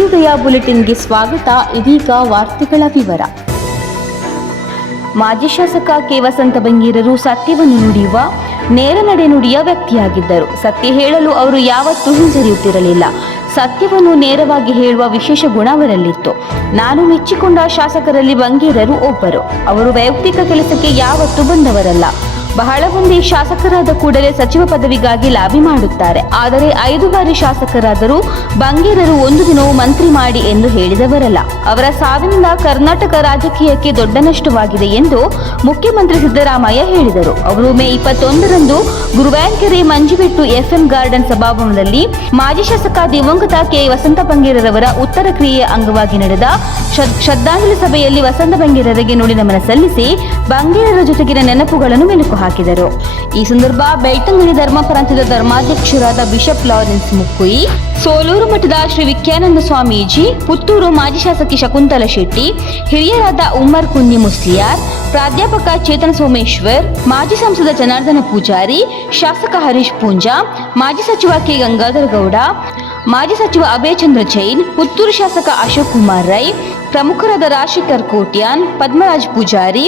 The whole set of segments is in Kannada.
ಸುದ್ದಿದಯ ಬುಲೆಟಿನ್ಗೆ ಸ್ವಾಗತ ಇದೀಗ ವಾರ್ತೆಗಳ ವಿವರ. ಮಾಜಿ ಶಾಸಕ ಕೆ ವಸಂತ ಬಂಗೀರರು ಸತ್ಯವನ್ನು ನುಡಿಯುವ, ನೇರ ನಡೆ ನುಡಿಯ ವ್ಯಕ್ತಿಯಾಗಿದ್ದರು. ಸತ್ಯ ಹೇಳಲು ಅವರು ಯಾವತ್ತೂ ಹಿಂಜರಿಯುತ್ತಿರಲಿಲ್ಲ. ಸತ್ಯವನ್ನು ನೇರವಾಗಿ ಹೇಳುವ ವಿಶೇಷ ಗುಣ ಅವರಲ್ಲಿತ್ತು. ನಾನು ಮೆಚ್ಚಿಕೊಂಡ ಶಾಸಕರಲ್ಲಿ ಬಂಗೀರರು ಒಬ್ಬರು. ಅವರು ವೈಯಕ್ತಿಕ ಕೆಲಸಕ್ಕೆ ಯಾವತ್ತೂ ಬಂದವರಲ್ಲ. ಬಹಳ ಮಂದಿ ಶಾಸಕರಾದ ಕೂಡಲೇ ಸಚಿವ ಪದವಿಗಾಗಿ ಲಾಬಿ ಮಾಡುತ್ತಾರೆ. ಆದರೆ ಐದು ಬಾರಿ ಶಾಸಕರಾದರೂ ಬಂಗೇರರು ಒಂದು ದಿನವೂ ಮಂತ್ರಿ ಮಾಡಿ ಎಂದು ಹೇಳಿದವರಲ್ಲ. ಅವರ ಸಾವಿನಿಂದ ಕರ್ನಾಟಕ ರಾಜಕೀಯಕ್ಕೆ ದೊಡ್ಡ ನಷ್ಟವಾಗಿದೆ ಎಂದು ಮುಖ್ಯಮಂತ್ರಿ ಸಿದ್ದರಾಮಯ್ಯ ಹೇಳಿದರು. ಅವರು ಮೇ ಇಪ್ಪತ್ತೊಂದರಂದು ಗುರುವಾಂಕೆರೆ ಮಂಜುಬಿಟ್ಟು ಎಫ್ಎಂ ಗಾರ್ಡನ್ ಸಭಾಭವನದಲ್ಲಿ ಮಾಜಿ ಶಾಸಕ ದಿವಂಗತ ಕೆ ವಸಂತ ಬಂಗೇರರವರ ಉತ್ತರ ಕ್ರಿಯೆಯ ಅಂಗವಾಗಿ ನಡೆದ ಶ್ರ- ಶ್ರದ್ಧಾಂಜಲಿ ಸಭೆಯಲ್ಲಿ ವಸಂತ ಬಂಗೇರರಿಗೆ ನುಡಿ ನಮನ ಸಲ್ಲಿಸಿ ಬಂಗೇರರ ಜೊತೆಗಿನ ನೆನಪುಗಳನ್ನು ಮೆಲುಕು ಹಾಕಿದರು ಈ ಸಂದರ್ಭ ಬೆಳ್ತಂಗಡಿ ಧರ್ಮ ಪ್ರಾಂತ್ಯದ ಧರ್ಮಾಧ್ಯಕ್ಷರಾದ ಬಿಷಪ್ ಲಾರೆನ್ಸ್ ಮುಕ್ಕುಯಿ, ಸೋಲೂರು ಮಠದ ಶ್ರೀ ವಿಖ್ಯಾನಂದ ಸ್ವಾಮೀಜಿ, ಪುತ್ತೂರು ಮಾಜಿ ಶಾಸಕಿ ಶಕುಂತಲ ಶೆಟ್ಟಿ, ಹಿರಿಯರಾದ ಉಮ್ಮರ್ ಕುನ್ನಿ ಮುಸ್ಲಿಯಾರ್, ಪ್ರಾಧ್ಯಾಪಕ ಚೇತನ ಸೋಮೇಶ್ವರ್, ಮಾಜಿ ಸಂಸದ ಜನಾರ್ದನ ಪೂಜಾರಿ, ಶಾಸಕ ಹರೀಶ್ ಪೂಂಜಾ, ಮಾಜಿ ಸಚಿವ ಕೆ ಗಂಗಾಧರ ಗೌಡ, ಮಾಜಿ ಸಚಿವ ಅಭಯ ಚಂದ್ರ ಜೈನ್, ಪುತ್ತೂರು ಶಾಸಕ ಅಶೋಕ್ ಕುಮಾರ್ ರೈ ಪ್ರಮುಖರಾದ Rajashekar Kotian Padmaraj Poojary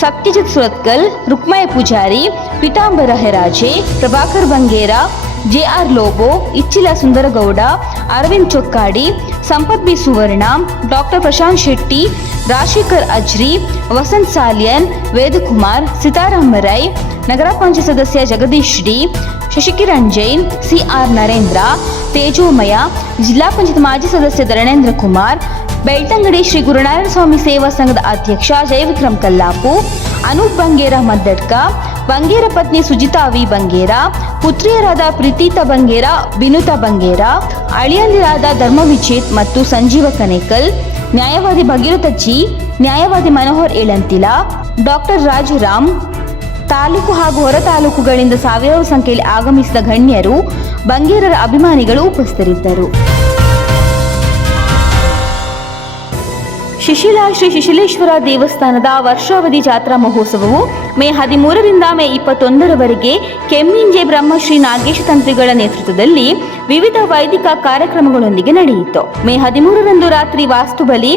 Satyajit Surathkal Rukmaya Poojary Pitambara Heraje Prabhakar Bangera J R Lobo Ichila Sundaragowda Arvind Chokkadi Sampath B Suvarna doctor Prashanth Shetty Rajashekar Ajri Vasanth Salian Vedakumar Sitarama Rai ನಗರ ಪಂಚಾಯತ್ ಸದಸ್ಯ ಜಗದೀಶ್ ಡಿ ಶಶಿಕಿರಣ್ ಜೈನ್ ಸಿಆರ್ ನರೇಂದ್ರ ತೇಜೋಮಯ ಜಿಲ್ಲಾ ಪಂಚಾಯತ್ ಮಾಜಿ ಸದಸ್ಯ ಧರಣೇಂದ್ರ ಕುಮಾರ್ ಬೆಳ್ತಂಗಡಿ ಶ್ರೀ ಗುರುನಾರಾಯಣ ಸ್ವಾಮಿ ಸೇವಾ ಸಂಘದ ಅಧ್ಯಕ್ಷ ಜಯವಿಕ್ರಮ್ ಕಲ್ಲಾಪು, ಅನೂಪ್ ಬಂಗೇರ ಮದ್ದಡ್ಕ, ಬಂಗೇರ ಪತ್ನಿ ಸುಜಿತಾ ವಿ ಬಂಗೇರ, ಪುತ್ರಿಯರಾದ ಪ್ರೀತಿತಾ ಬಂಗೇರ ವಿನುತಾ ಬಂಗೇರ, ಅಳಿಯಂದಿರಾದ ಧರ್ಮವಿಚೇತ್ ಮತ್ತು ಸಂಜೀವ ಕನೇಕಲ್, ನ್ಯಾಯವಾದಿ ಭಗೀರಥ ಜಿ, ನ್ಯಾಯವಾದಿ ಮನೋಹರ್ ಏಳಂತಿಲ, ಡಾಕ್ಟರ್ ರಾಜುರಾಮ್, ತಾಲೂಕು ಹಾಗೂ ಹೊರ ತಾಲೂಕುಗಳಿಂದ ಸಾವಿರಾರು ಸಂಖ್ಯೆಯಲ್ಲಿ ಆಗಮಿಸಿದ ಗಣ್ಯರು ಬಂಗೇರರ ಅಭಿಮಾನಿಗಳು ಉಪಸ್ಥಿತರಿದ್ದರು. ಶಿಶಿಲಾ ಶ್ರೀ ಶಿಶಿಲೇಶ್ವರ ದೇವಸ್ಥಾನದ ವರ್ಷಾವಧಿ ಜಾತ್ರಾ ಮಹೋತ್ಸವವು ಮೇ ಹದಿಮೂರರಿಂದ ಮೇ ಇಪ್ಪತ್ತೊಂದರವರೆಗೆ ಕೆಮ್ಮಿಂಜೆ ಬ್ರಹ್ಮಶ್ರೀ ನಾಗೇಶ ತಂತ್ರಿಗಳ ನೇತೃತ್ವದಲ್ಲಿ ವಿವಿಧ ವೈದಿಕ ಕಾರ್ಯಕ್ರಮಗಳೊಂದಿಗೆ ನಡೆಯಿತು. ಮೇ ಹದಿಮೂರರಂದು ರಾತ್ರಿ ವಾಸ್ತು ಬಲಿ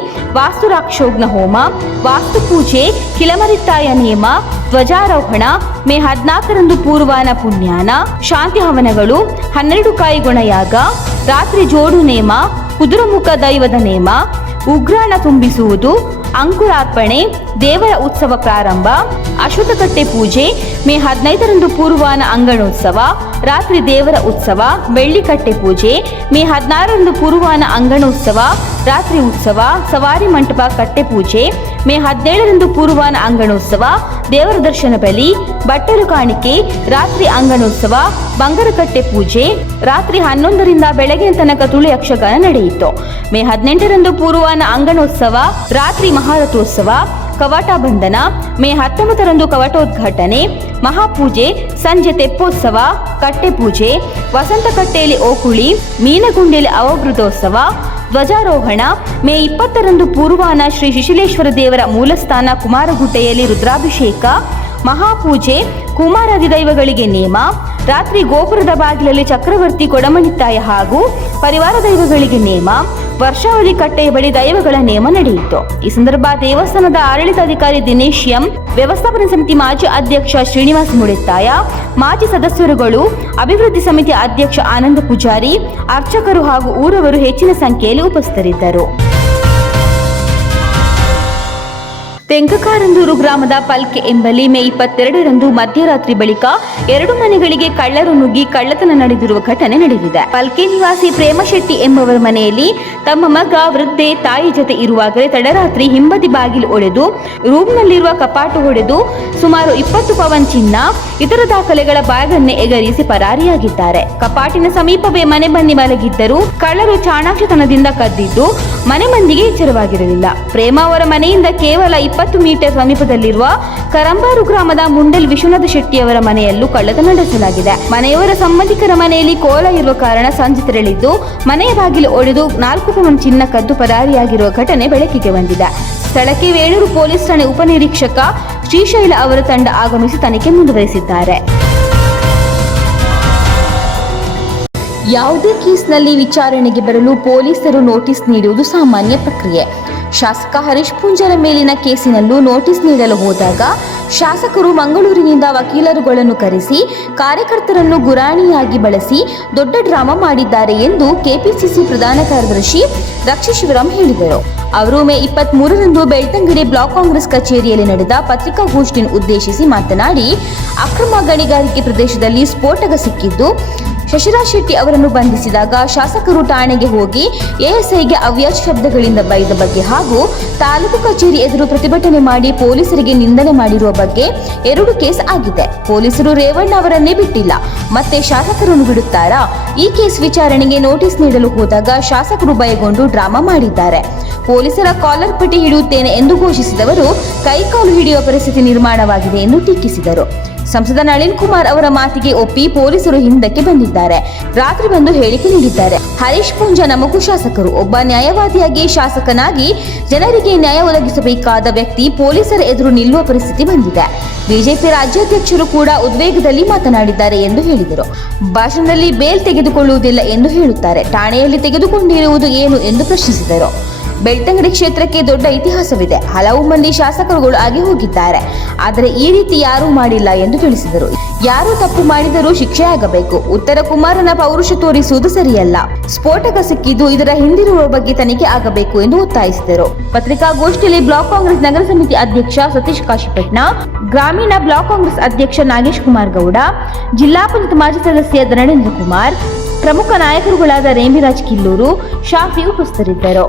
ಹೋಮ, ವಾಸ್ತು ಪೂಜೆ, ಕಿಲಮರಿತ್ತಾಯ ನಿಯಮ ಧ್ವಜಾರೋಹಣ, ಮೇ ಹದಿನಾಲ್ಕರಂದು ಪೂರ್ವಾನ ಪುಣ್ಯಾನ, ಶಾಂತಿ ಹವನಗಳು, ಹನ್ನೆರಡು ಕಾಯಿ ಗುಣಯಾಗ ರಾತ್ರಿ ಜೋಡು ನೇಮ, ಕುದುರಮುಖ ದೈವದ ನೇಮ ಉಗ್ರಾಣ ತುಂಬಿಸುವುದು ಅಂಕುರಾರ್ಪಣೆ, ದೇವರ ಉತ್ಸವ ಪ್ರಾರಂಭ ಅಶ್ವಥಕಟ್ಟೆ ಪೂಜೆ, ಮೇ ಹದಿನೈದರಂದು ಪೂರ್ವಾನ ಅಂಗಣೋತ್ಸವ, ರಾತ್ರಿ ದೇವರ ಉತ್ಸವ, ಬೆಳ್ಳಿಕಟ್ಟೆ ಪೂಜೆ, ಮೇ ಹದಿನಾರರಂದು ಪೂರ್ವಾನ ಅಂಗಣೋತ್ಸವ, ರಾತ್ರಿ ಉತ್ಸವ, ಸವಾರಿ ಮಂಟಪ ಕಟ್ಟೆ ಪೂಜೆ, ಮೇ ಹದಿನೇಳರಂದು ಪೂರ್ವಾನ ಅಂಗಣೋತ್ಸವ, ದೇವರ ದರ್ಶನ ಬಲಿ, ಬಟ್ಟಲು ಕಾಣಿಕೆ, ರಾತ್ರಿ ಅಂಗಣೋತ್ಸವ ಬಂಗಾರಕಟ್ಟೆ ಪೂಜೆ, ರಾತ್ರಿ ಹನ್ನೊಂದರಿಂದ ಬೆಳಗಿನ ತನಕ ತುಳು ಯಕ್ಷಗಾನ ನಡೆಯಿತು. ಮೇ ಹದಿನೆಂಟರಂದು ಪೂರ್ವಾನ ಅಂಗಣೋತ್ಸವ, ರಾತ್ರಿ ಮಹಾರಥೋತ್ಸವ, ಕವಾಟ ಬಂಧನ, ಮೇ ಹತ್ತೊಂಬತ್ತರಂದು ಕವಟೋದ್ಘಾಟನೆ, ಮಹಾಪೂಜೆ, ಸಂಜೆ ತೆಪ್ಪೋತ್ಸವ ಕಟ್ಟೆ ಪೂಜೆ ವಸಂತ ಕಟ್ಟೆಯಲ್ಲಿ ಓಕುಳಿ ಮೀನಗುಂಡಿಯಲ್ಲಿ ಅವಭೃತೋತ್ಸವ ಧ್ವಜಾರೋಹಣ, ಮೇ ಇಪ್ಪತ್ತರಂದು ಪೂರ್ವಾನ ಶ್ರೀ ಶಿಶಿಲೇಶ್ವರ ದೇವರ ಮೂಲಸ್ಥಾನ ಕುಮಾರಗುಡ್ಡೆಯಲ್ಲಿ ರುದ್ರಾಭಿಷೇಕ, ಮಹಾಪೂಜೆ ಕುಮಾರಾದಿ ದೈವಗಳಿಗೆ ನೇಮ, ರಾತ್ರಿ ಗೋಪುರದ ಬಾಗಿಲಲ್ಲಿ ಚಕ್ರವರ್ತಿ ಕೊಡಮಣಿತ್ತಾಯ ಹಾಗೂ ಪರಿವಾರ ದೈವಗಳಿಗೆ ನೇಮ ವರ್ಷಾವಧಿ ಕಟ್ಟೆಯ ಬಳಿ ದೈವಗಳ ನೇಮ ನಡೆಯಿತು. ಈ ಸಂದರ್ಭ ದೇವಸ್ಥಾನದ ಆಡಳಿತಾಧಿಕಾರಿ ದಿನೇಶ್ ಎಂ, ವ್ಯವಸ್ಥಾಪನಾ ಸಮಿತಿ ಮಾಜಿ ಅಧ್ಯಕ್ಷ ಶ್ರೀನಿವಾಸ್ ಮುಡಿತ್ತಾಯ ಮಾಜಿ ಸದಸ್ಯರುಗಳು, ಅಭಿವೃದ್ಧಿ ಸಮಿತಿ ಅಧ್ಯಕ್ಷ ಆನಂದ ಪೂಜಾರಿ, ಅರ್ಚಕರು ಹಾಗೂ ಊರವರು ಹೆಚ್ಚಿನ ಸಂಖ್ಯೆಯಲ್ಲಿ ಉಪಸ್ಥಿತರಿದ್ದರು. ತೆಂಕಕಾರಂದೂರು ಗ್ರಾಮದ ಪಲ್ಕೆ ಎಂಬಲ್ಲಿ ಮೇ ಇಪ್ಪತ್ತೆರಡರಂದು ಮಧ್ಯರಾತ್ರಿ ಬಳಿಕ ಎರಡು ಮನೆಗಳಿಗೆ ಕಳ್ಳರು ನುಗ್ಗಿ ಕಳ್ಳತನ ನಡೆದಿರುವ ಘಟನೆ ನಡೆದಿದೆ. ಪಲ್ಕೆ ನಿವಾಸಿ ಪ್ರೇಮಶೆಟ್ಟಿ ಎಂಬವರ ಮನೆಯಲ್ಲಿ ತಮ್ಮ ಮಗ, ವೃದ್ಧೆ, ತಾಯಿ ಜೊತೆ ಇರುವಾಗಲೇ ತಡರಾತ್ರಿ ಹಿಂಬದಿ ಬಾಗಿಲು ಒಡೆದು ರೂಮ್ನಲ್ಲಿರುವ ಕಪಾಟು ಹೊಡೆದು ಸುಮಾರು ಇಪ್ಪತ್ತು ಪವನ್ ಚಿನ್ನ, ಇತರ ದಾಖಲೆಗಳ ಬ್ಯಾಗನ್ನೇ ಎಗರಿಸಿ ಪರಾರಿಯಾಗಿದ್ದಾರೆ. ಕಪಾಟಿನ ಸಮೀಪವೇ ಮನೆ ಬನ್ನಿ ಮಲಗಿದ್ದರೂ ಕಳ್ಳರು ಚಾಣಾಕ್ಷತನದಿಂದ ಕದ್ದಿದ್ದು ಮನೆ ಮಂದಿಗೆ ಎಚ್ಚರವಾಗಿರಲಿಲ್ಲ. ಪ್ರೇಮ ಅವರ ಮನೆಯಿಂದ ಕೇವಲ ಇಪ್ಪತ್ತು ಮೀಟರ್ ಸಮೀಪದಲ್ಲಿರುವ ಕರಂಬಾರು ಗ್ರಾಮದ ಮುಂಡಲ್ ವಿಶ್ವನಾಥ ಶೆಟ್ಟಿಯವರ ಮನೆಯಲ್ಲೂ ಕಳ್ಳತನ ನಡೆಸಲಾಗಿದೆ. ಮನೆಯವರ ಸಂಬಂಧಿಕರ ಮನೆಯಲ್ಲಿ ಕೋಲ ಇರುವ ಕಾರಣ ಸಂಜೆ ತೆರಳಿದ್ದು, ಮನೆಯ ಬಾಗಿಲು ಒಡೆದು ನಾಲ್ಕು ಪವನ್ ಚಿನ್ನ ಕದ್ದು ಪರಾರಿಯಾಗಿರುವ ಘಟನೆ ಬೆಳಕಿಗೆ ಬಂದಿದೆ. ಸ್ಥಳಕ್ಕೆ ವೇಣೂರು ಪೊಲೀಸ್ ಠಾಣೆ ಉಪನಿರೀಕ್ಷಕ ಶ್ರೀಶೈಲ ಅವರ ತಂಡ ಆಗಮಿಸಿ ತನಿಖೆ ಮುಂದುವರೆಸಿದ್ದಾರೆ. ಯಾವುದೇ ಕೇಸ್ನಲ್ಲಿ ವಿಚಾರಣೆಗೆ ಬರಲು ಪೊಲೀಸರು ನೋಟಿಸ್ ನೀಡುವುದು ಸಾಮಾನ್ಯ ಪ್ರಕ್ರಿಯೆ. ಶಾಸಕ ಹರೀಶ್ ಪೂಂಜರ ಮೇಲಿನ ಕೇಸಿನಲ್ಲೂ ನೋಟಿಸ್ ನೀಡಲು ಹೋದಾಗ ಶಾಸಕರು ಮಂಗಳೂರಿನಿಂದ ವಕೀಲರುಗಳನ್ನು ಕರೆಸಿ, ಕಾರ್ಯಕರ್ತರನ್ನು ಗುರಾಣಿಯಾಗಿ ಬಳಸಿ ದೊಡ್ಡ ಡ್ರಾಮಾ ಮಾಡಿದ್ದಾರೆ ಎಂದು ಕೆಪಿಸಿಸಿ ಪ್ರಧಾನ ಕಾರ್ಯದರ್ಶಿ ರಕ್ಷಿ ಶಿವರಾಮ್ ಹೇಳಿದರು. ಅವರು ಮೇ ಇಪ್ಪತ್ತ್ ಮೂರರಂದು ಬೆಳ್ತಂಗಡಿ ಬ್ಲಾಕ್ ಕಾಂಗ್ರೆಸ್ ಕಚೇರಿಯಲ್ಲಿ ನಡೆದ ಪತ್ರಿಕಾಗೋಷ್ಠಿಯನ್ನು ಉದ್ದೇಶಿಸಿ ಮಾತನಾಡಿ, ಅಕ್ರಮ ಗಣಿಗಾರಿಕೆ ಪ್ರದೇಶದಲ್ಲಿ ಸ್ಫೋಟಕ ಸಿಕ್ಕಿದ್ದು ಶಶಿರಾಜ್ ಶೆಟ್ಟಿ ಅವರನ್ನು ಬಂಧಿಸಿದಾಗ ಶಾಸಕರು ಠಾಣೆಗೆ ಹೋಗಿ ಎಎಸ್ಐಗೆ ಅವ್ಯಾಜ್ ಶಬ್ದಗಳಿಂದ ಬೈದ ಬಗ್ಗೆ ಹಾಗೂ ತಾಲೂಕು ಕಚೇರಿ ಎದುರು ಪ್ರತಿಭಟನೆ ಮಾಡಿ ಪೊಲೀಸರಿಗೆ ನಿಂದನೆ ಮಾಡಿರುವ ಬಗ್ಗೆ ಎರಡು ಕೇಸ್ ಆಗಿದೆ. ಪೊಲೀಸರು ರೇವಣ್ಣ ಅವರನ್ನೇ ಬಿಟ್ಟಿಲ್ಲ. ಮತ್ತೆ ಶಾಸಕರನ್ನು ಬಿಡುತ್ತಾರಾ? ಈ ಕೇಸ್ ವಿಚಾರಣೆಗೆ ನೋಟಿಸ್ ನೀಡಲು ಹೋದಾಗ ಶಾಸಕರು ಭಯಗೊಂಡು ಡ್ರಾಮಾ ಮಾಡಿದ್ದಾರೆ. ಪೊಲೀಸರ ಕಾಲರ್ ಪಟ್ಟಿ ಹಿಡಿಯುತ್ತೇನೆ ಎಂದು ಘೋಷಿಸಿದವರು ಕೈಕಾಲು ಹಿಡಿಯುವ ಪರಿಸ್ಥಿತಿ ನಿರ್ಮಾಣವಾಗಿದೆ ಎಂದು ಟೀಕಿಸಿದರು. ಸಂಸದ ನಳಿನ್ ಕುಮಾರ್ ಅವರ ಮಾತಿಗೆ ಒಪ್ಪಿ ಪೊಲೀಸರು ಹಿಂದಕ್ಕೆ ಬಂದಿದ್ದಾರೆ. ರಾತ್ರಿ ಬಂದು ಹೇಳಿಕೆ ನೀಡಿದ್ದಾರೆ. ಹರೀಶ್ ಪೂಂಜ ನಮಗೂ ಶಾಸಕರು. ಒಬ್ಬ ನ್ಯಾಯವಾದಿಯಾಗಿ ಶಾಸಕನಾಗಿ ಜನರಿಗೆ ನ್ಯಾಯ ಒದಗಿಸಬೇಕಾದ ವ್ಯಕ್ತಿ ಪೊಲೀಸರ ಎದುರು ನಿಲ್ಲುವ ಪರಿಸ್ಥಿತಿ ಬಂದಿದೆ. ಬಿಜೆಪಿ ರಾಜ್ಯಾಧ್ಯಕ್ಷರು ಕೂಡ ಉದ್ವೇಗದಲ್ಲಿ ಮಾತನಾಡಿದ್ದಾರೆ ಎಂದು ಹೇಳಿದರು. ಭಾಷಣದಲ್ಲಿ ಬೇಲ್ ತೆಗೆದುಕೊಳ್ಳುವುದಿಲ್ಲ ಎಂದು ಹೇಳುತ್ತಾರೆ. ಠಾಣೆಯಲ್ಲಿ ತೆಗೆದುಕೊಂಡಿರುವುದು ಏನು ಎಂದು ಪ್ರಶ್ನಿಸಿದರು. ಬೆಳ್ತಂಗಡಿ ಕ್ಷೇತ್ರಕ್ಕೆ ದೊಡ್ಡ ಇತಿಹಾಸವಿದೆ. ಹಲವು ಮಂದಿ ಶಾಸಕರುಗಳು ಆಗಿ ಹೋಗಿದ್ದಾರೆ. ಆದರೆ ಈ ರೀತಿ ಯಾರೂ ಮಾಡಿಲ್ಲ ಎಂದು ತಿಳಿಸಿದರು. ಯಾರು ತಪ್ಪು ಮಾಡಿದರೂ ಶಿಕ್ಷೆಯಾಗಬೇಕು. ಉತ್ತರ ಕುಮಾರನ ಪೌರುಷ ತೋರಿಸುವುದು ಸರಿಯಲ್ಲ. ಸ್ಫೋಟಕ ಸಿಕ್ಕಿದ್ದು ಇದರ ಹಿಂದಿರುವ ಬಗ್ಗೆ ತನಿಖೆ ಆಗಬೇಕು ಎಂದು ಒತ್ತಾಯಿಸಿದರು. ಪತ್ರಿಕಾಗೋಷ್ಠಿಯಲ್ಲಿ ಬ್ಲಾಕ್ ಕಾಂಗ್ರೆಸ್ ನಗರ ಸಮಿತಿ ಅಧ್ಯಕ್ಷ ಸತೀಶ್ ಕಾಶಿಪಟ್ನ, ಗ್ರಾಮೀಣ ಬ್ಲಾಕ್ ಕಾಂಗ್ರೆಸ್ ಅಧ್ಯಕ್ಷ ನಾಗೇಶ್ ಕುಮಾರ್ ಗೌಡ ಜಿಲ್ಲಾ ಪಂಚಾಯತ್ ಮಾಜಿ ಸದಸ್ಯ ಧನರೇಂದ್ರ ಕುಮಾರ್, ಪ್ರಮುಖ ನಾಯಕರುಗಳಾದ ರೇಮಿರಾಜ್ ಕಿಲ್ಲೂರು, ಶಾಫಿ ಉಪಸ್ಥಿತರಿದ್ದರು.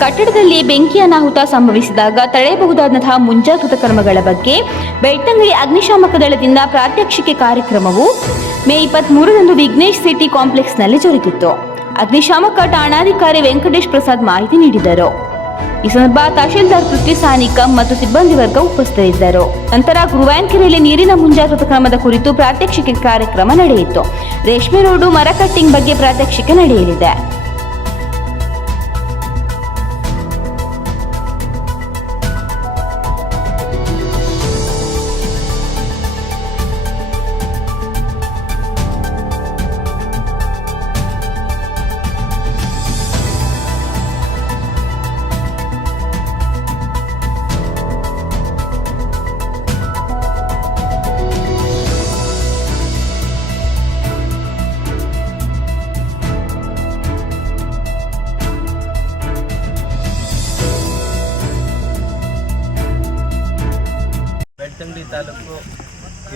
ಕಟ್ಟಡದಲ್ಲಿ ಬೆಂಕಿ ಅನಾಹುತ ಸಂಭವಿಸಿದಾಗ ತಡೆಯಬಹುದಾದಂತಹ ಮುಂಜಾಗ್ರತಾ ಕ್ರಮಗಳ ಬಗ್ಗೆ ಬೆಳ್ತಂಗಡಿ ಅಗ್ನಿಶಾಮಕ ದಳದಿಂದ ಪ್ರಾತ್ಯಕ್ಷಿಕೆ ಕಾರ್ಯಕ್ರಮವು ಮೇ ಇಪ್ಪತ್ತ್ ಮೂರರಂದು ವಿಘ್ನೇಶ್ ಸಿಟಿ ಕಾಂಪ್ಲೆಕ್ಸ್ನಲ್ಲಿ ಜರುಗಿತು. ಅಗ್ನಿಶಾಮಕ ಠಾಣಾಧಿಕಾರಿ ವೆಂಕಟೇಶ್ ಪ್ರಸಾದ್ ಮಾಹಿತಿ ನೀಡಿದರು. ಈ ಸಂದರ್ಭ ತಹಶೀಲ್ದಾರ್ ಕೃತಿ ಸಾನಿಕಂ ಮತ್ತು ಸಿಬ್ಬಂದಿ ವರ್ಗ ಉಪಸ್ಥಿತರಿದ್ದರು. ನಂತರ ಗುರುವಾಯನ್ಕೆರೆಯಲ್ಲಿ ನೀರಿನ ಮುಂಜಾಗ್ರತಾ ಕ್ರಮದ ಕುರಿತು ಪ್ರಾತ್ಯಕ್ಷಿಕೆ ಕಾರ್ಯಕ್ರಮ ನಡೆಯಿತು. ರೇಷ್ಮೆ ರೋಡು ಮರ ಕಟ್ಟಿಂಗ್ ಬಗ್ಗೆ ಪ್ರಾತ್ಯಕ್ಷಿಕೆ ನಡೆಯಲಿದೆ.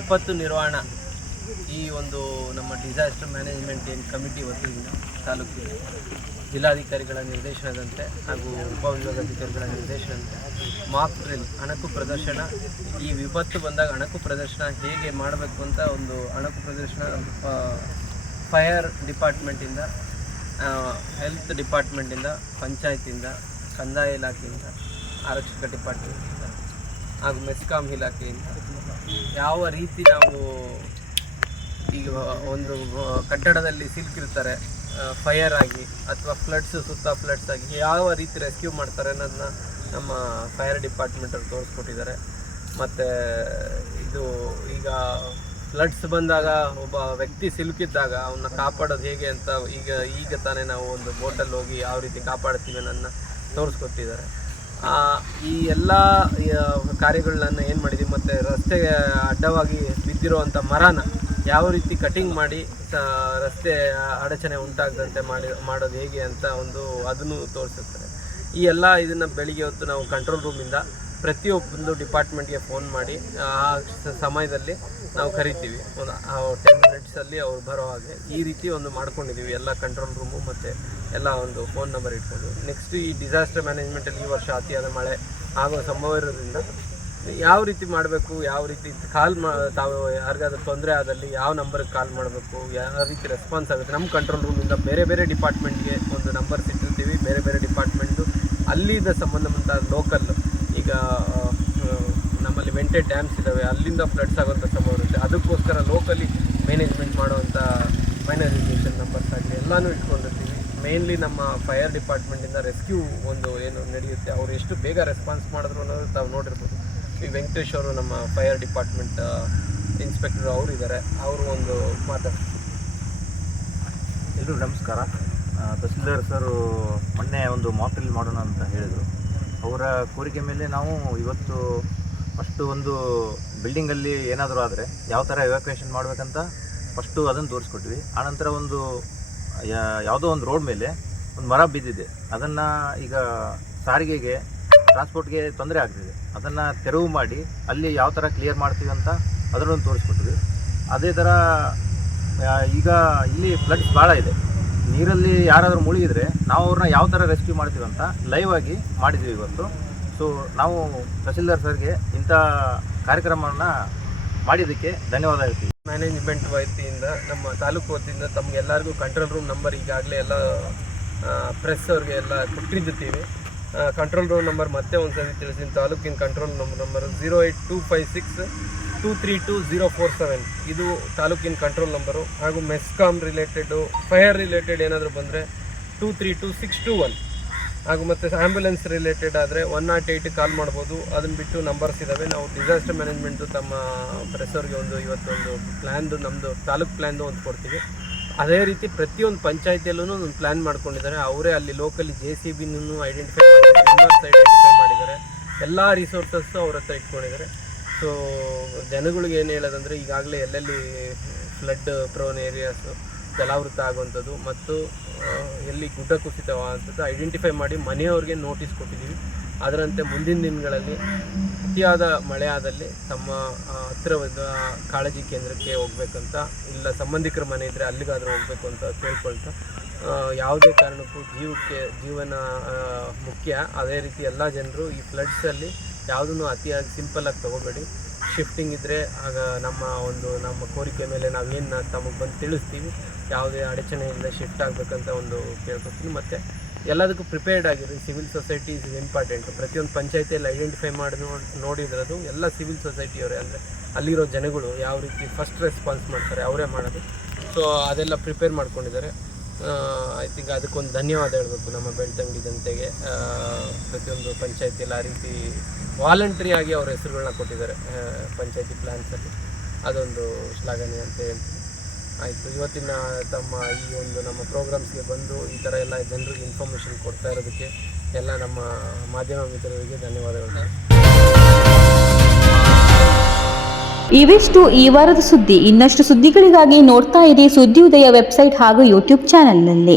ವಿಪತ್ತು ನಿರ್ವಹಣಾ ಈ ಒಂದು ನಮ್ಮ ಡಿಸಾಸ್ಟರ್ ಮ್ಯಾನೇಜ್ಮೆಂಟ್ ಏನು ಕಮಿಟಿ ವತಿಯಿಂದ ತಾಲೂಕಿನ ಜಿಲ್ಲಾಧಿಕಾರಿಗಳ ನಿರ್ದೇಶನದಂತೆ ಹಾಗೂ ಉಪವಿಭಾಗಾಧಿಕಾರಿಗಳ ನಿರ್ದೇಶನದಂತೆ ಮಾಕ್ ಡ್ರಿಲ್ ಅಣಕು ಪ್ರದರ್ಶನ, ಈ ವಿಪತ್ತು ಬಂದಾಗ ಅಣಕು ಪ್ರದರ್ಶನ ಹೇಗೆ ಮಾಡಬೇಕು ಅಂತ ಒಂದು ಅಣಕು ಪ್ರದರ್ಶನ ಫೈರ್ ಡಿಪಾರ್ಟ್ಮೆಂಟಿಂದ ಹೆಲ್ತ್ ಡಿಪಾರ್ಟ್ಮೆಂಟಿಂದ ಪಂಚಾಯತಿಂದ ಕಂದಾಯ ಇಲಾಖೆಯಿಂದ, ಆರಕ್ಷಕ ಡಿಪಾರ್ಟ್ಮೆಂಟಿಂದ ಹಾಗೂ ಮೆಸ್ಕಾಂ ಇಲಾಖೆಯಿಂದ ಯಾವ ರೀತಿ ನಾವು ಈಗ ಒಂದು ಕಟ್ಟಡದಲ್ಲಿ ಸಿಲುಕಿರ್ತಾರೆ ಫೈರ್ ಆಗಿ ಅಥವಾ ಫ್ಲಡ್ಸ್ ಸುತ್ತ ಫ್ಲಡ್ಸ್ ಆಗಿ ಯಾವ ರೀತಿ ರೆಸ್ಕ್ಯೂ ಮಾಡ್ತಾರೆ ಅನ್ನೋದನ್ನ ನಮ್ಮ ಫೈರ್ ಡಿಪಾರ್ಟ್ಮೆಂಟ್ ಅವ್ರು ತೋರಿಸ್ಕೊಟ್ಟಿದ್ದಾರೆ. ಮತ್ತು ಇದು ಈಗ ಫ್ಲಡ್ಸ್ ಬಂದಾಗ ಒಬ್ಬ ವ್ಯಕ್ತಿ ಸಿಲುಕಿದ್ದಾಗ ಅವನ್ನ ಕಾಪಾಡೋದು ಹೇಗೆ ಅಂತ ಈಗ ಈಗ ತಾನೇ ನಾವು ಒಂದು ಬೋಟಲ್ಲಿ ಹೋಗಿ ಯಾವ ರೀತಿ ಕಾಪಾಡ್ತೀವಿ ಅನ್ನೋದನ್ನ ತೋರಿಸ್ಕೊಟ್ಟಿದ್ದಾರೆ. ಈ ಎಲ್ಲ ಕಾರ್ಯಗಳನ್ನ ಏನು ಮಾಡಿದ್ವಿ ಮತ್ತು ರಸ್ತೆಗೆ ಅಡ್ಡವಾಗಿ ಬಿದ್ದಿರುವಂಥ ಮರನ ಯಾವ ರೀತಿ ಕಟಿಂಗ್ ಮಾಡಿ ರಸ್ತೆ ಅಡಚಣೆ ಉಂಟಾಗದಂತೆ ಮಾಡಿ, ಮಾಡೋದು ಹೇಗೆ ಅಂತ ಒಂದು ಅದನ್ನು ತೋರಿಸುತ್ತೆ. ಈ ಎಲ್ಲ ಇದನ್ನು ಬೆಳಿಗ್ಗೆ ಹೊತ್ತು ನಾವು ಕಂಟ್ರೋಲ್ ರೂಮಿಂದ ಪ್ರತಿಯೊಂದು ಡಿಪಾರ್ಟ್ಮೆಂಟ್ಗೆ ಫೋನ್ ಮಾಡಿ, ಆ ಸಮಯದಲ್ಲಿ ನಾವು ಕರಿತೀವಿ. ಒಂದು ಟೆನ್ ಮಿನಿಟ್ಸಲ್ಲಿ ಅವ್ರು ಬರೋ ಹಾಗೆ. ಈ ರೀತಿ ಒಂದು ಮಾಡ್ಕೊಂಡಿದ್ದೀವಿ ಎಲ್ಲ ಕಂಟ್ರೋಲ್ ರೂಮು ಮತ್ತು ಎಲ್ಲ ಒಂದು ಫೋನ್ ನಂಬರ್ ಇಟ್ಕೊಂಡು. ನೆಕ್ಸ್ಟ್ ಈ ಡಿಸಾಸ್ಟರ್ ಮ್ಯಾನೇಜ್ಮೆಂಟಲ್ಲಿ ಈ ವರ್ಷ ಅತಿಯಾದ ಮಳೆ ಆಗೋ ಸಂಭವ ಇರೋದ್ರಿಂದ ಯಾವ ರೀತಿ ಮಾಡಬೇಕು, ಯಾವ ರೀತಿ ಕಾಲ್ ಮಾ, ತಾವು ಯಾರಿಗಾದ್ರೂ ತೊಂದರೆ ಆದಲ್ಲಿ ಯಾವ ನಂಬರ್ಗೆ ಕಾಲ್ ಮಾಡಬೇಕು, ಯಾವ ರೀತಿ ರೆಸ್ಪಾನ್ಸ್ ಆಗುತ್ತೆ. ನಮ್ಮ ಕಂಟ್ರೋಲ್ ರೂಮಿಂದ ಬೇರೆ ಬೇರೆ ಡಿಪಾರ್ಟ್ಮೆಂಟ್ಗೆ ಒಂದು ನಂಬರ್ಸ್ ಇಟ್ಟಿರ್ತೀವಿ ಬೇರೆ ಬೇರೆ ಡಿಪಾರ್ಟ್ಮೆಂಟು ಅಲ್ಲಿದ್ದ ಸಂಬಂಧಪಟ್ಟ ಲೋಕಲ್ ಈಗ ನಮ್ಮಲ್ಲಿ ವೆಂಟೆಡ್ ಡ್ಯಾಮ್ಸ್ ಇದ್ದಾವೆ ಅಲ್ಲಿಂದ ಫ್ಲಡ್ಸ್ ಆಗುವಂಥ ಸಂಭವ ಇರುತ್ತೆ. ಅದಕ್ಕೋಸ್ಕರ ಲೋಕಲಿ ಮ್ಯಾನೇಜ್ಮೆಂಟ್ ಮಾಡುವಂಥ ಮೈನರೈಸೇಷನ್ ನಂಬರ್ಸ್ ಆಗಲಿ, ಎಲ್ಲನೂ ಇಟ್ಕೊಂಡಿರ್ತೀವಿ. ಮೇನ್ಲಿ ನಮ್ಮ ಫೈರ್ ಡಿಪಾರ್ಟ್ಮೆಂಟಿಂದ ರೆಸ್ಕ್ಯೂ ಒಂದು ಏನು ನಡೆಯುತ್ತೆ, ಅವರು ಎಷ್ಟು ಬೇಗ ರೆಸ್ಪಾನ್ಸ್ ಮಾಡಿದ್ರು ಅನ್ನೋದು ತಾವು ನೋಡಿರ್ಬೋದು. ಈ ವೆಂಕಟೇಶ್ ಅವರು ನಮ್ಮ ಫೈರ್ ಡಿಪಾರ್ಟ್ಮೆಂಟ್ ಇನ್ಸ್ಪೆಕ್ಟರ್ ಅವರು ಇದ್ದಾರೆ ಅವರು ಒಂದು ಮಾತಾಡ್ತಾರೆ ಎಲ್ಲರೂ ನಮಸ್ಕಾರ. ತಹಸೀಲ್ದಾರ್ ಸರ್, ಮೊನ್ನೆ ಒಂದು ಮಾಕ್ ಮಾಡೋಣ ಅಂತ ಹೇಳಿದರು. ಅವರ ಕೋರಿಕೆ ಮೇಲೆ ನಾವು ಇವತ್ತು ಫಸ್ಟು ಒಂದು ಬಿಲ್ಡಿಂಗಲ್ಲಿ ಏನಾದರೂ ಆದರೆ ಯಾವ ಥರ ಎವಾಕ್ಯುಯೇಷನ್ ಮಾಡಬೇಕಂತ ಫಸ್ಟು ಅದನ್ನು ತೋರಿಸ್ಕೊಟ್ವಿ. ಆನಂತರ ಒಂದು ಯಾವುದೋ ಒಂದು ರೋಡ್ ಮೇಲೆ ಒಂದು ಮರ ಬಿದ್ದಿದೆ. ಅದನ್ನು ಈಗ ಸಾರಿಗೆಗೆ ಟ್ರಾನ್ಸ್ಪೋರ್ಟ್ಗೆ ತೊಂದರೆ ಆಗ್ತಿದೆ. ಅದನ್ನು ತೆರವು ಮಾಡಿ ಅಲ್ಲಿ ಯಾವ ಥರ ಕ್ಲಿಯರ್ ಮಾಡ್ತೀವಿ ಅಂತ ಅದರನ್ನು ತೋರಿಸ್ಕೊಟ್ವಿ. ಅದೇ ಥರ ಈಗ ಇಲ್ಲಿ ಫ್ಲಡ್ಸ್ ಭಾಳ ಇದೆ. ನೀರಲ್ಲಿ ಯಾರಾದರೂ ಮುಳುಗಿದ್ರೆ ನಾವು ಅವ್ರನ್ನ ಯಾವ ಥರ ರೆಸ್ಕ್ಯೂ ಮಾಡ್ತೀವಿ ಅಂತ ಲೈವ್ ಆಗಿ ಮಾಡಿದ್ದೀವಿ ಇವತ್ತು. ಸೊ ನಾವು ತಹಸೀಲ್ದಾರ್ ಸರ್ಗೆ ಇಂಥ ಕಾರ್ಯಕ್ರಮವನ್ನು ಮಾಡಿದ್ದಕ್ಕೆ ಧನ್ಯವಾದ ಹೇಳ್ತೀವಿ. ಮ್ಯಾನೇಜ್ಮೆಂಟ್ ವತಿಯಿಂದ, ನಮ್ಮ ತಾಲೂಕು ವತಿಯಿಂದ ತಮಗೆಲ್ಲರಿಗೂ ಕಂಟ್ರೋಲ್ ರೂಮ್ ನಂಬರ್ ಈಗಾಗಲೇ ಎಲ್ಲ ಪ್ರೆಸ್ ಅವ್ರಿಗೆ ಎಲ್ಲ ಕೊಟ್ಟಿದ್ದೀವಿ ಕಂಟ್ರೋಲ್ ರೂಮ್ ನಂಬರ್ ಮತ್ತೆ ಒಂದು ಸರಿ ತಿಳಿಸ್ತೀನಿ. ತಾಲೂಕಿನ control number number zero eight two five six two three two zero four seven ಇದು ತಾಲೂಕಿನ ಕಂಟ್ರೋಲ್ ನಂಬರು ಹಾಗೂ ಮೆಸ್ಕಾಮ್ ರಿಲೇಟೆಡು ಫೈರ್ ರಿಲೇಟೆಡ್ ಏನಾದರೂ ಬಂದರೆ two three two six two one ಹಾಗೂ ಮತ್ತು ಆ್ಯಂಬುಲೆನ್ಸ್ ರಿಲೇಟೆಡ್ ಆದರೆ ಒನ್ ನಾಟ್ ಏಯ್ಟ್ ಕಾಲ್ ಮಾಡ್ಬೋದು. ಅದನ್ನು ಬಿಟ್ಟು ನಂಬರ್ಸ್ ಇದ್ದಾವೆ ನಾವು ಡಿಸಾಸ್ಟರ್ ಮ್ಯಾನೇಜ್ಮೆಂಟು ತಮ್ಮ ಪ್ರೆಸರ್ಗೆ ಒಂದು ಇವತ್ತೊಂದು ಪ್ಲ್ಯಾನ್ದು ನಮ್ಮದು ತಾಲೂಕ್ ಪ್ಲ್ಯಾನ್ದು ಒಂದು ಕೊಡ್ತೀವಿ. ಅದೇ ರೀತಿ ಪ್ರತಿಯೊಂದು ಪಂಚಾಯತಿಯಲ್ಲೂ ಒಂದು ಪ್ಲ್ಯಾನ್ ಮಾಡ್ಕೊಂಡಿದ್ದಾರೆ. ಅವರೇ ಅಲ್ಲಿ ಲೋಕಲಿ ಜೆ ಸಿ ಬಿನೂ ಐಡೆಂಟಿಫೈ ಮಾಡಿ ಐಡೆಂಟಿಫೈ ಮಾಡಿದ್ದಾರೆ. ಎಲ್ಲ ರಿಸೋರ್ಸಸ್ಸು ಅವ್ರ ಹತ್ರ ಇಟ್ಕೊಂಡಿದ್ದಾರೆ. ಸೊ ಜನಗಳಿಗೆ ಏನು ಹೇಳೋದಂದರೆ, ಈಗಾಗಲೇ ಎಲ್ಲೆಲ್ಲಿ ಫ್ಲಡ್ ಪ್ರೋನ್ ಏರಿಯಾಸು ಜಲಾವೃತ ಆಗುವಂಥದ್ದು ಮತ್ತು ಎಲ್ಲಿ ಗುಡ್ಡ ಕುಸಿತವಾದಂಥದ್ದು ಐಡೆಂಟಿಫೈ ಮಾಡಿ ಮನೆಯವ್ರಿಗೆ ನೋಟಿಸ್ ಕೊಟ್ಟಿದ್ದೀವಿ. ಅದರಂತೆ ಮುಂದಿನ ದಿನಗಳಲ್ಲಿ ಅತಿಯಾದ ಮಳೆ ಆದಲ್ಲಿ ತಮ್ಮ ಹತ್ತಿರವಾದ ಕಾಳಜಿ ಕೇಂದ್ರಕ್ಕೆ ಹೋಗ್ಬೇಕಂತ ಇಲ್ಲ ಸಂಬಂಧಿಕರ ಮನೆ ಇದ್ದರೆ ಅಲ್ಲಿಗಾದರೂ ಹೋಗ್ಬೇಕು ಅಂತ ಕೇಳ್ಕೊಳ್ತಾ ಯಾವುದೇ ಕಾರಣಕ್ಕೂ ಜೀವಕ್ಕೆ, ಜೀವನ ಮುಖ್ಯ. ಅದೇ ರೀತಿ ಎಲ್ಲ ಜನರು ಈ ಫ್ಲಡ್ಸಲ್ಲಿ ಯಾವುದನ್ನು ಅತಿಯಾಗಿ ಸಿಂಪಲ್ಲಾಗಿ ತೊಗೋಬೇಡಿ. ಶಿಫ್ಟಿಂಗ್ ಇದ್ದರೆ ಆಗ ನಮ್ಮ ಒಂದು ನಮ್ಮ ಕೋರಿಕೆ ಮೇಲೆ ನಾವೇನು ತಮಗೆ ಬಂದು ತಿಳಿಸ್ತೀವಿ. ಯಾವುದೇ ಅಡಚಣೆ ಇಲ್ಲದೆ ಶಿಫ್ಟ್ ಆಗಬೇಕಂತ ಒಂದು ಕೇಳ್ಕೊತೀನಿ ಮತ್ತು ಎಲ್ಲದಕ್ಕೂ ಪ್ರಿಪೇರ್ಡ್ ಆಗಿರಿ. ಸಿವಿಲ್ ಸೊಸೈಟಿ ಇಸ್ ಇಂಪಾರ್ಟೆಂಟ್ ಪ್ರತಿಯೊಂದು ಪಂಚಾಯತಿಯಲ್ಲಿ ಐಡೆಂಟಿಫೈ ಮಾಡಿ ನೋಡಿ ನೋಡಿದ್ರದು ಎಲ್ಲ ಸಿವಿಲ್ ಸೊಸೈಟಿಯವರೇ ಅಂದರೆ ಅಲ್ಲಿರೋ ಜನಗಳು ಯಾವ ರೀತಿ ಫಸ್ಟ್ ರೆಸ್ಪಾನ್ಸ್ ಮಾಡ್ತಾರೆ ಅವರೇ ಮಾಡೋದು. ಸೊ ಅದೆಲ್ಲ ಪ್ರಿಪೇರ್ ಮಾಡ್ಕೊಂಡಿದ್ದಾರೆ. ಐ ಥಿಂಕ್ ಅದಕ್ಕೊಂದು ಧನ್ಯವಾದ ಹೇಳಬೇಕು ನಮ್ಮ ಬೆಳ್ತಂಗಡಿ ಜನತೆಗೆ. ಪ್ರತಿಯೊಂದು ಪಂಚಾಯತಿಯಲ್ಲಿ ಆ ರೀತಿ ವಾಲಂಟ್ರಿ ಆಗಿ ಅವ್ರ ಹೆಸರುಗಳನ್ನ ಕೊಟ್ಟಿದ್ದಾರೆ ಪಂಚಾಯತಿ ಪ್ಲ್ಯಾನ್ಸಲ್ಲಿ ಅದೊಂದು ಶ್ಲಾಘನೀಯ ಅಂತ ಹೇಳ್ತೀನಿ. ಆಯಿತು, ಇವತ್ತಿನ ತಮ್ಮ ಈ ಒಂದು ನಮ್ಮ ಪ್ರೋಗ್ರಾಮ್ಸ್ಗೆ ಬಂದು ಈ ಥರ ಎಲ್ಲ ಜನರಿಗೆ ಇನ್ಫಾರ್ಮೇಷನ್ ಕೊಡ್ತಾ ಇರೋದಕ್ಕೆ ಎಲ್ಲ ನಮ್ಮ ಮಾಧ್ಯಮ ಮಿತ್ರರಿಗೆ ಧನ್ಯವಾದಗಳು. ಇವಿಷ್ಟು ಈ ವಾರದ ಸುದ್ದಿ. ಇನ್ನಷ್ಟು ಸುದ್ದಿಗಳಿಗಾಗಿ ನೋಡ್ತಾ ಇದೆ ಸುದ್ದಿ ಉದಯ ವೆಬ್ಸೈಟ್ ಹಾಗೂ ಯೂಟ್ಯೂಬ್ ಚಾನೆಲ್ನಲ್ಲಿ.